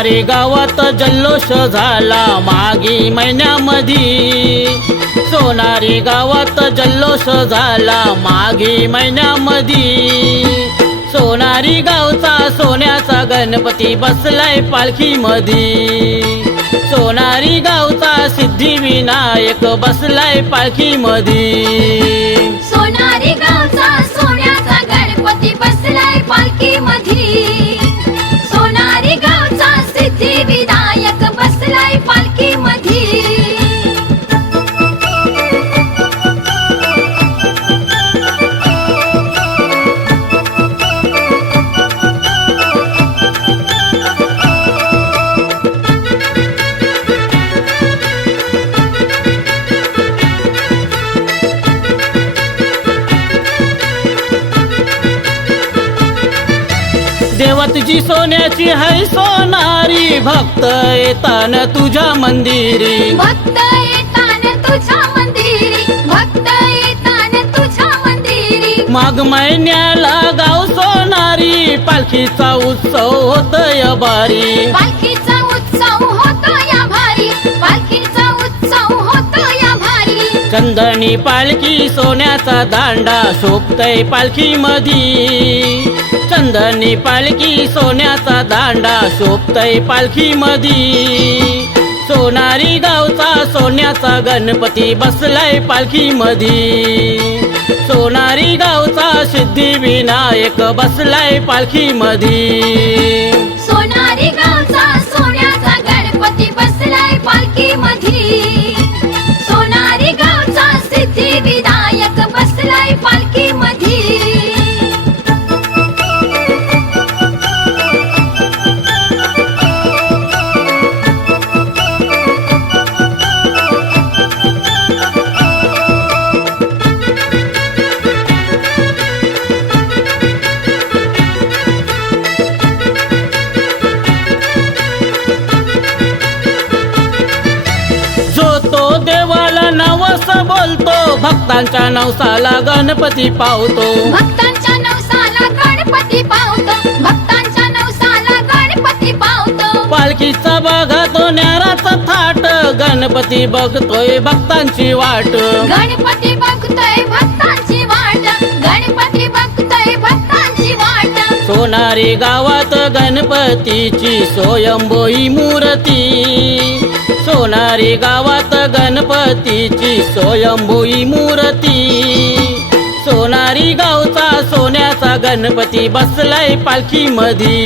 सोनारी गावात जल्लोष झाला मागी महिन्यामध्ये, सोनारी गावात जल्लोष झाला मागी महिन्यामध्ये। सोनारी गावचा सोन्याचा गणपती बसलाय पालखीमध्ये, सोनारी गावचा सिद्धिविनायक बसलाय पालखीमध्ये। सोनारी गावचा सोन्याचा गणपती बसलाय पालखीमध्ये, सोनारी गावचा सिद्धिविनायक बसलाय पालखीमध्ये। देवा तुझी सोन्याची है सोनारी, भक्त येतान तुझ्या मंदिरी, भक्त येतान तुझ्या मंदिरी, भक्त येतान तुझ्या मंदिरी। माघ महिन्याला गाव सोनारी, पालखीचा उत्सव होतय बारी, पालखीचा उत्सव होतो या भारी, पालखीचा उत्सव होतो या भारी। चंदनी पालखी सोन्याचा दांडा शोभतय पालखीमध्ये, चंदनी पालखी सोन्याचा दांडा शोभतय पालखीमध्ये। सोनारी गावचा सोन्याचा गणपती बसलाय पालखीमध्ये, सोनारी गावचा सिद्धिविनायक बसलाय पालखीमध्ये। सोनारी गावचा सोन्याचा गणपती बसलाय पालखीमध्ये, सोनारी गावचा सिद्धिविनायक बसलाय पालखीमध्ये। बोलतो भक्तांच्या नवसाला गणपती पावतो, भक्तांच्या नवसाला गणपती पावतो, भक्तांच्या नवसाला गणपती पावतो। पालखीचा बघा तो न्याराचा थाट, गणपती बघतोय भक्तांची वाट, गणपती बघतोय भक्तांची वाट, गणपती बघतोय भक्तांची वाट। सोनारी गावात गणपतीची स्वयंभूई मूर्ती, सोनारी गावात गणपतीची स्वयंभूई मूर्ती। सोनारी गावचा सोन्याचा गणपती बसलाय पालखीमध्ये,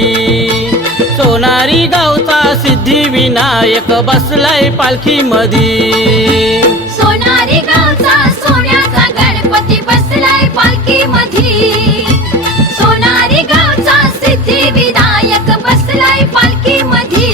सोनारी गावचा सिद्धिविनायक बसलाय पालखीमध्ये। सोनारी गावचा सोन्याचा गणपती बसलाय पालखीमध्ये, सोनारी गावचा सिद्धिविनायक बसलाय पालखीमध्ये।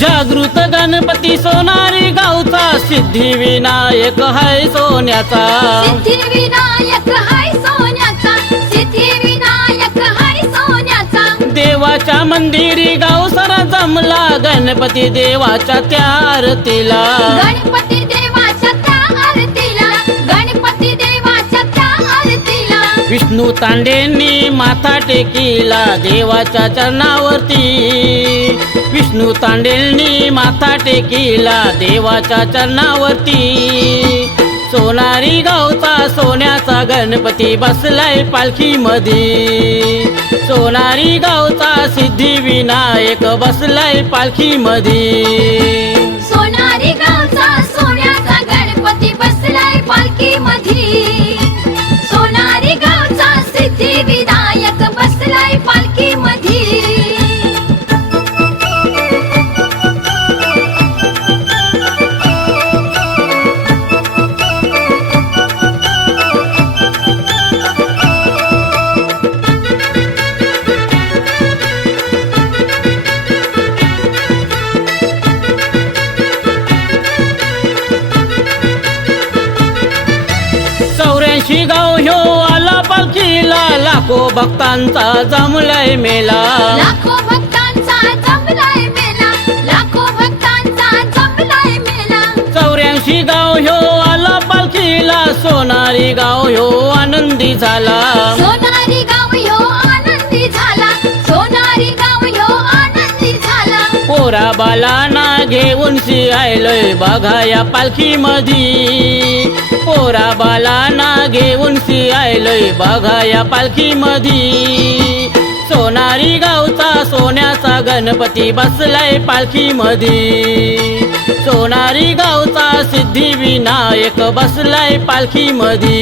जागृत गणपती सोनारी गावचा सिद्धिविनायक हाय सोन्याचा, सिद्धिविनायक हाय सोन्याचा, सिद्धिविनायक हाय सोन्याचा। देवाच्या मंदिरी गाव सारा जमला, गणपती देवाच्या त्या आरतीला, गणपती देवाच्या त्या आरतीला, गणपती देवाच्या त्या आरतीला। विष्णू तांडेंनी माथा टेकिला देवाच्या चरणावरती, विष्णू तांडेंनी माथा टेकिला देवाच्या चरणावरती। सोनारी गावचा सोन्याचा गणपती बसलाय पालखीमध्ये, सोनारी गावचा सिद्धिविनायक बसलाय पालखीमध्ये। सोनारी गावचा सोन्याचा गणपती बसलाय पालखीमध्ये, सोनारी गावचा सिद्धिविनायक बसलाय पालखीमध्ये। भक्तांचा जमलाय मेला लाखो भक्तांचा जमलाय मेला लाखो भक्तांचा जमलाय मेला 84 गाव ह्यो आला पालखीला सोनारी गाव ह्यो आनंदी झाला सोनारी गाव ह्यो आनंदी झाला सोनारी गाव ह्यो आनंदी झाला पोरा बालांना घेऊन आयलोय बघा या पालखी मधी पोरा बालांना घेऊन आयलोय बघा या पालखी मधी सोनारी गावचा सोन्याचा गणपती बसलाय पालखी मधी सोनारी गावचा सिद्धिविनायक बसलाय पालखी मधी